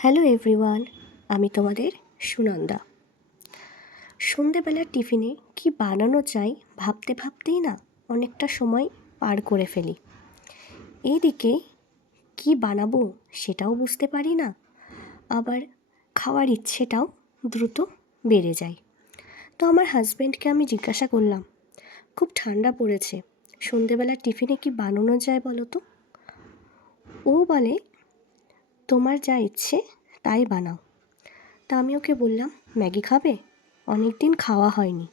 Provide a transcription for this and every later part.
Hello everyone, আমি তোমাদের সুনন্দা। সন্ধেবেলার টিফিনে কি বানানো চাই ভাবতে ভাবতেই না অনেকটা সময় পার করে ফেলি। এইদিকে কি বানাবো সেটাও বুঝতে পারি না, আবার খাওয়ার ইচ্ছেটাও দ্রুত বেড়ে যায়। তো আমার হাজব্যান্ডকে আমি জিজ্ঞাসা করলাম, খুব ঠান্ডা পড়েছে, সন্ধেবেলার টিফিনে কি বানানো যায় বলো তো। ও বলে, তোমার যা ইচ্ছে তাই বানাও। তা আমি ওকে বললাম, ম্যাগি খাবে? অনেক দিন খাওয়া হয়নি।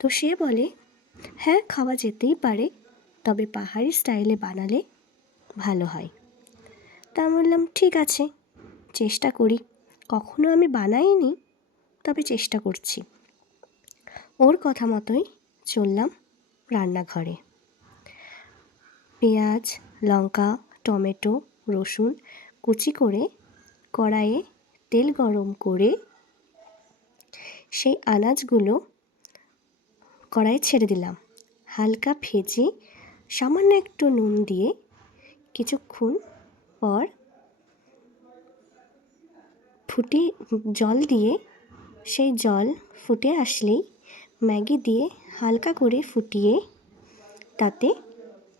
তো সে বলে, হ্যাঁ খাওয়া যেতেই পারে, তবে পাহাড়ি স্টাইলে বানালে ভালো হয়। তা আমি বললাম, ঠিক আছে, চেষ্টা করি। কখনো আমি বানাইনি, তবে চেষ্টা করছি। ওর কথা মতোই চললাম রান্নাঘরে। পেঁয়াজ, লঙ্কা, টমেটো, রসুন কুচি করে কড়াইয়ে তেল গরম করে সেই আনাজগুলো কড়াইয়ে ছেড়ে দিলাম। হালকা ভেজে সামান্য একটু নুন দিয়ে কিছুক্ষণ পর জল দিয়ে সেই জল ফুটে আসলেই ম্যাগি দিয়ে হালকা করে ফুটিয়ে তাতে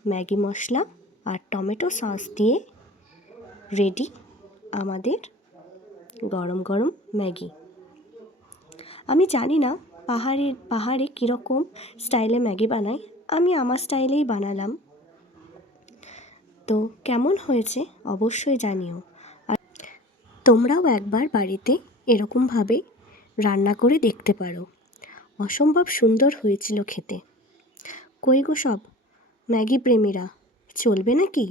ম্যাগি মশলা আর টমেটো সস দিয়ে রেডি আমাদের গরম গরম ম্যাগি। আমি জানি না পাহাড়ে কীরকম স্টাইলে ম্যাগি বানায়, আমি আমার স্টাইলেই বানালাম। তো কেমন হয়েছে অবশ্যই জানিও। আর তোমরাও একবার বাড়িতে এরকমভাবে রান্না করে দেখতে পারো। অসম্ভব সুন্দর হয়েছিল খেতে। কই গো সব ম্যাগি প্রেমীরা, চলবে নাকি?